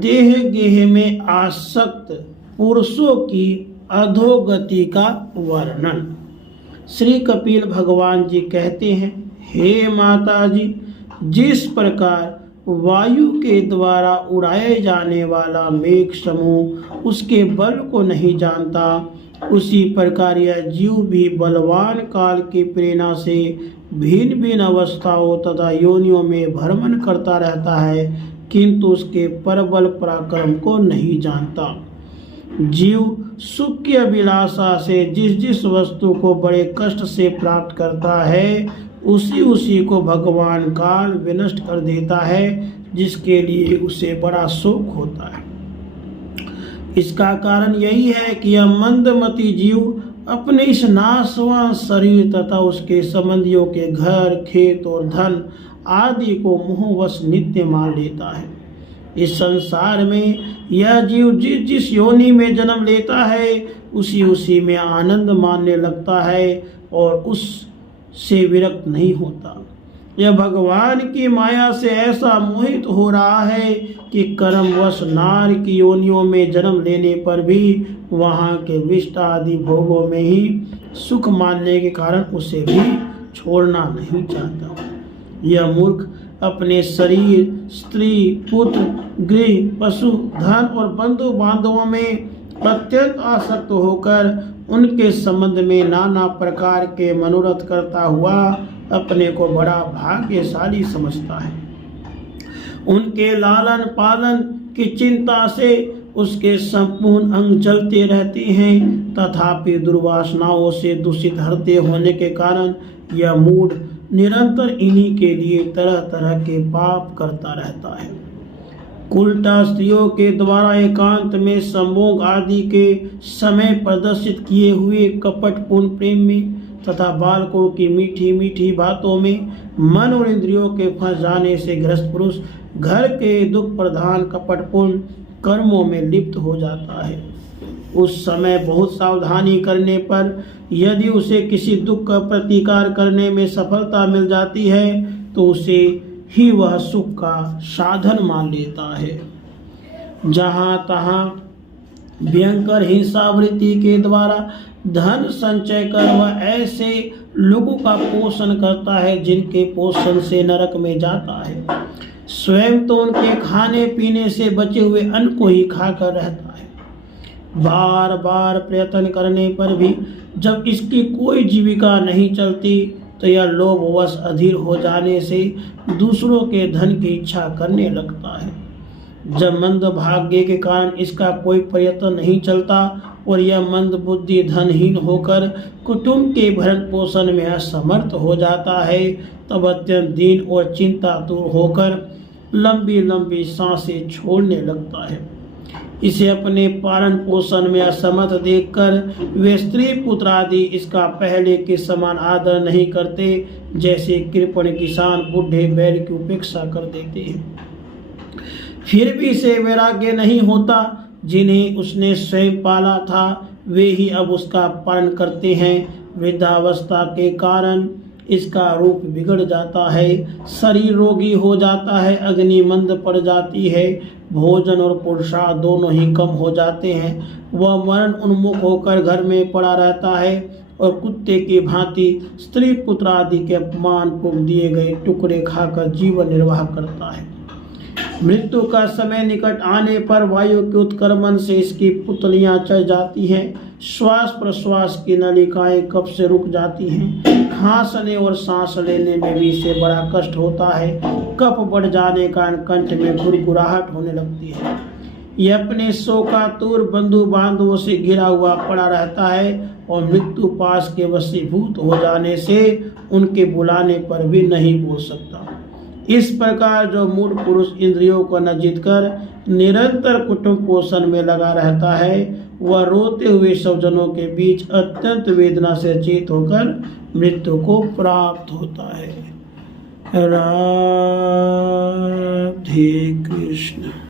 देह गेह में आसक्त पुरुषों की अधोगति का वर्णन। श्री कपिल भगवान जी कहते हैं, हे माता जी, जिस प्रकार वायु के द्वारा उड़ाए जाने वाला मेघ समूह उसके बल को नहीं जानता, उसी प्रकार यह जीव भी बलवान काल की प्रेरणा से भिन्न भिन्न अवस्थाओं तथा योनियों में भ्रमण करता रहता है, किंतु उसके परबल पराक्रम को नहीं जानता। जीव सुख की अभिलाषा से जिस जिस वस्तु को बड़े कष्ट से प्राप्त करता है, उसी उसी को भगवान काल विनष्ट कर देता है, जिसके लिए उसे बड़ा शोक होता है। इसका कारण यही है कि यह मंदमती जीव अपने इस नाशवान शरीर तथा उसके संबंधियों के घर, खेत और धन आदि को मोहवश नित्य मान लेता है। इस संसार में यह जीव जिस जिस योनि में जन्म लेता है, उसी उसी में आनंद मानने लगता है और उससे विरक्त नहीं होता। यह भगवान की माया से ऐसा मोहित हो रहा है कि कर्मवश नार की योनियों में जन्म लेने पर भी वहाँ के विष्ट आदि भोगों में ही सुख मानने के कारण उसे भी छोड़ना नहीं चाहता। यह मूर्ख अपने शरीर, स्त्री, पुत्र, गृह, पशु, धन और बंधु बांधवों में अत्यंत आसक्त होकर उनके संबंध में नाना प्रकार के मनोरथ करता हुआ अपने को बड़ा भाग्यशाली समझता है। उनके लालन पालन की चिंता से उसके संपूर्ण अंग जलते रहते हैं, तथापि दुर्वासनाओं से दूषित हृदय होने के कारण यह मूढ़ निरंतर इन्हीं के लिए तरह तरह के पाप करता रहता है। उल्टा स्त्रियों के द्वारा एकांत में संभोग आदि के समय प्रदर्शित किए हुए कपटपूर्ण प्रेम में तथा बालकों की मीठी मीठी बातों में मन और इंद्रियों के फंस जाने से गृहस्थ पुरुष घर के दुख प्रधान कपटपूर्ण कर्मों में लिप्त हो जाता है। उस समय बहुत सावधानी करने पर यदि उसे किसी दुख का प्रतिकार करने में सफलता मिल जाती है, तो उसे ही वह सुख का साधन मान लेता है। जहाँ तहाँ भयंकर हिंसावृत्ति के द्वारा धन संचय कर वह ऐसे लोगों का पोषण करता है जिनके पोषण से नरक में जाता है। स्वयं तो उनके खाने पीने से बचे हुए अन्न को ही खाकर रहता है। बार बार प्रयत्न करने पर भी जब इसकी कोई जीविका नहीं चलती, तो यह लोभवश अधीर हो जाने से दूसरों के धन की इच्छा करने लगता है। जब मंद भाग्य के कारण इसका कोई प्रयत्न नहीं चलता और यह मंद बुद्धि धनहीन होकर कुटुंब के भरण पोषण में असमर्थ हो जाता है, तब अत्यंत दीन और चिंतातुर होकर लंबी लंबी सांसें छोड़ने लगता है। इसे अपने पालन पोषण में असमर्थ देखकर वे स्त्री पुत्र आदि इसका पहले के समान आदर नहीं करते, जैसे कृपण किसान बूढ़े बैल की उपेक्षा कर देते हैं। फिर भी इसे वैराग्य नहीं होता। जिन्हें उसने स्वयं पाला था वे ही अब उसका पालन करते हैं। वृद्धावस्था के कारण इसका रूप बिगड़ जाता है, शरीर रोगी हो जाता है, अग्नि मंद पड़ जाती है, भोजन और पुरुषार्थ दोनों ही कम हो जाते हैं। वह मरण उन्मुख होकर घर में पड़ा रहता है और कुत्ते की भांति स्त्री पुत्र आदि के अपमान पूर्वक दिए गए टुकड़े खाकर जीवन निर्वाह करता है। मृत्यु का समय निकट आने पर वायु के उत्क्रमण से इसकी पुतलियां चढ़ जाती हैं, श्वास प्रश्वास की नलिकाएं कफ से रुक जाती हैं, खांसने और सांस लेने में भी इसे बड़ा कष्ट होता है। कफ बढ़ जाने का कंठ में गुड़गुड़ाहट होने लगती है। यह अपने शोकातुर बंधु बांधवों से घिरा हुआ पड़ा रहता है और मृत्यु पास के वशीभूत हो जाने से उनके बुलाने पर भी नहीं बोल सकता। इस प्रकार जो मूढ़ पुरुष इंद्रियों को न जीतकर निरंतर कुटुंब पोषण में लगा रहता है, वह रोते हुए स्वजनों के बीच अत्यंत वेदना से चेत होकर मृत्यु को प्राप्त होता है। राधे कृष्ण।